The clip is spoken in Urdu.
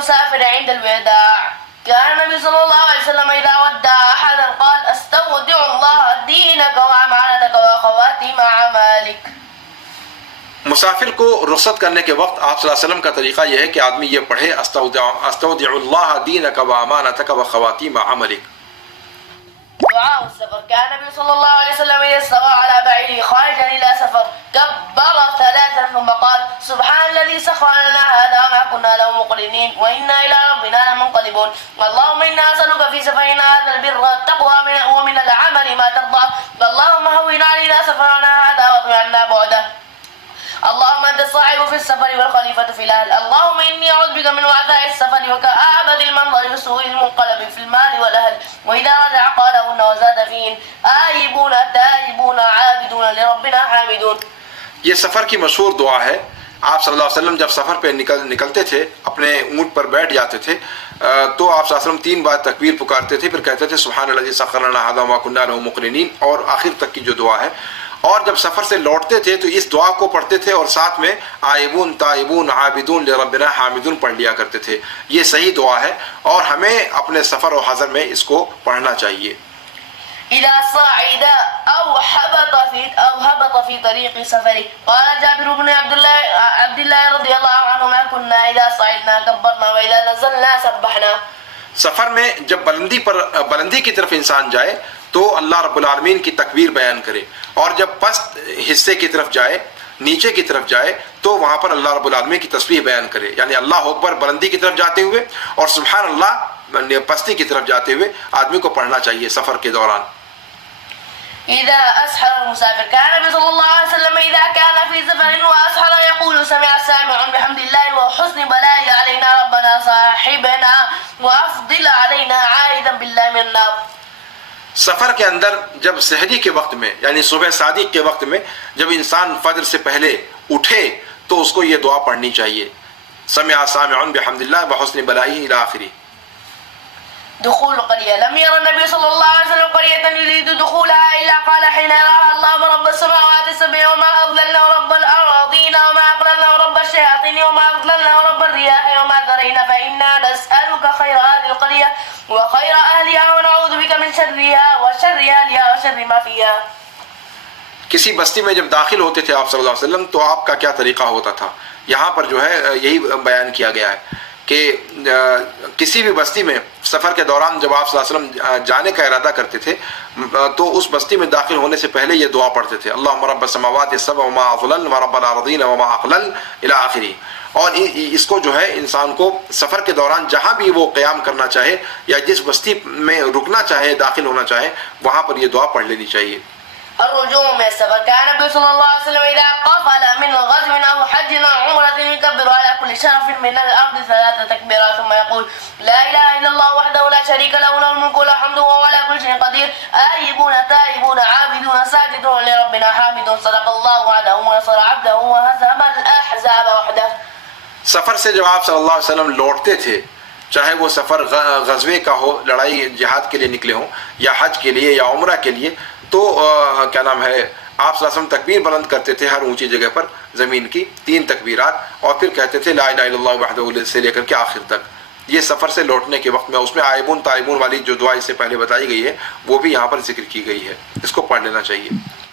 المسافر عند الوداع. كان النبي صلى الله عليه وسلم إذا ودع أحدا قال استودع الله دينك وأمانتك وخواتم أعمالك. مسافر کو رخصت کرنے کے وقت آپ صلی اللہ علیہ وسلم کا طریقہ یہ ہے کہ آدمی یہ پڑھے استودع اللہ دینک وامانتک وخواتیم عملک. دعاء السفر. كان النبي صلى الله عليه وسلم إذا استوى على بعيره خارجا إلى سفر كبر ثلاثا ثم قال سبحان الذي سخر لنا هذا وما كنا له مقرنين وإنا إلى ربنا لمنقلبون. اللهم إنا نسألك في سفرنا هذا البر والتقوى ومن العمل ما ترضى. اللهم هون علينا سفرنا هذا واطوي عنا بعده. اللهم أنت الصاحب في السفر والخليفة في الأهل. اللهم إني أعوذ بك من وعثاء السفر وكآبة المنظر وسوء المنقلب في المال والأهل. وإذا رجع قالهن وزاد فيهن آيبون تائبون عابدون لربنا حامدون. یہ سفر کی مشہور دعا ہے. آپ صلی اللہ علیہ وسلم جب سفر پہ نکلتے تھے، اپنے اونٹ پر بیٹھ جاتے تھے، تو آپ صلی اللہ علیہ وسلم 3 بار تکبیر پکارتے تھے، پھر کہتے تھے سبحان الذی سخر لنا ھذا وما كنا له مقرنین، اور آخر تک کی جو دعا ہے. اور جب سفر سے لوٹتے تھے تو اس دعا کو پڑھتے تھے اور ساتھ میں آئبون تائبون عابدون لربنا حامدون پڑھ لیا کرتے تھے. یہ صحیح دعا ہے اور ہمیں اپنے سفر و حضر میں اس کو پڑھنا چاہیے. إذا صعد أو هبط في طريق سفره. قال جابر بن عبد الله رضي الله عنهما كنا إذا صعدنا كبرنا وإذا نزلنا سبحنا. سفر میں جب بلندی کی طرف انسان جائے تو اللہ رب العالمین کی تکبیر بیان کرے، اور جب پست حصے کی طرف جائے، نیچے کی طرف جائے، تو وہاں پر اللہ رب العالمین کی تسبیح بیان کرے. یعنی اللہ اکبر بلندی کی طرف جاتے ہوئے اور سبحان اللہ پستی کی طرف جاتے ہوئے آدمی کو پڑھنا چاہیے سفر کے دوران. إذا أسحر المسافر. كان النبي صلى الله عليه وسلم إذا كان في سفر وأسحر يقول سمع السامع بحمد الله وحسن بلائه علينا ربنا صاحبنا وأفضل علينا عائدا بالله من النار. سفر کے اندر جب سحری کے وقت میں، یعنی صبح صادق کے وقت میں، جب انسان فجر سے پہلے اٹھے تو اس کو یہ دعا پڑھنی چاہیے. سمع سامع بحمد الله وحسن بلائه الى آخری. دخول قرية. لم ير النبي صلى الله عليه وسلم قرية يريد دخولها إلا قال حين رأى اللهم رب السماوات السبع وما أضللنا ورب الأراضين وما أقللنا ورب الشياطين وما أضللنا ورب الرياح وما ذرينا فإنا نسألك خير هذه القرية وخير أهلها ونعوذ بك من شرها وشر أهلها وشر ما فيها. کسی بستی میں جب داخل ہوتے تھے آپ صلی اللہ علیہ وسلم تو آپ کا کیا طریقہ ہوتا تھا، یہاں پر جو ہے یہی بیان کیا گیا ہے کہ کسی بھی بستی میں سفر کے دوران جب آپ صلی اللہ علیہ وسلم جانے کا ارادہ کرتے تھے تو اس بستی میں داخل ہونے سے پہلے یہ دعا پڑھتے تھے اللہم رب السماوات السبع وما اضلل ورب الارضین وما اقلل الی آخری. اور اس کو جو ہے انسان کو سفر کے دوران جہاں بھی وہ قیام کرنا چاہے یا جس بستی میں رکنا چاہے، داخل ہونا چاہے، وہاں پر یہ دعا پڑھ لینی چاہیے. الرجوع من السفر. كان النبي صلى الله عليه وسلم إذا قفل من غزو أو حج أو عمرة يكبر على كل شرف من الأرض 3 تكبيرات ثم يقول لا إله إلا الله وحده لا شريك له له الملك وله الحمد وهو على كل شيء قدير آيبون تائبون عابدون ساجدون لربنا حامدون. صدق الله وعده ونصر عبده وهزم الأحزاب وحده. سفر سے جب آپ صلی اللہ علیہ وسلم لوٹتے تھے، چاہے وہ سفر غزوے کا ہو، لڑائی جہاد کے لیے نکلے ہوں، یا حج کے لیے یا عمرہ کے لیے، تو کیا نام ہے آپ صلی اللہ علیہ وسلم تکبیر بلند کرتے تھے ہر اونچی جگہ پر زمین کی 3 تکبیرات، اور پھر کہتے تھے لا الہ الا اللہ وحدہ سے لے کر کے آخر تک. یہ سفر سے لوٹنے کے وقت میں اس میں آئبون تائبون والی جو دعا اس سے پہلے بتائی گئی ہے وہ بھی یہاں پر ذکر کی گئی ہے، اس کو پڑھ لینا چاہیے.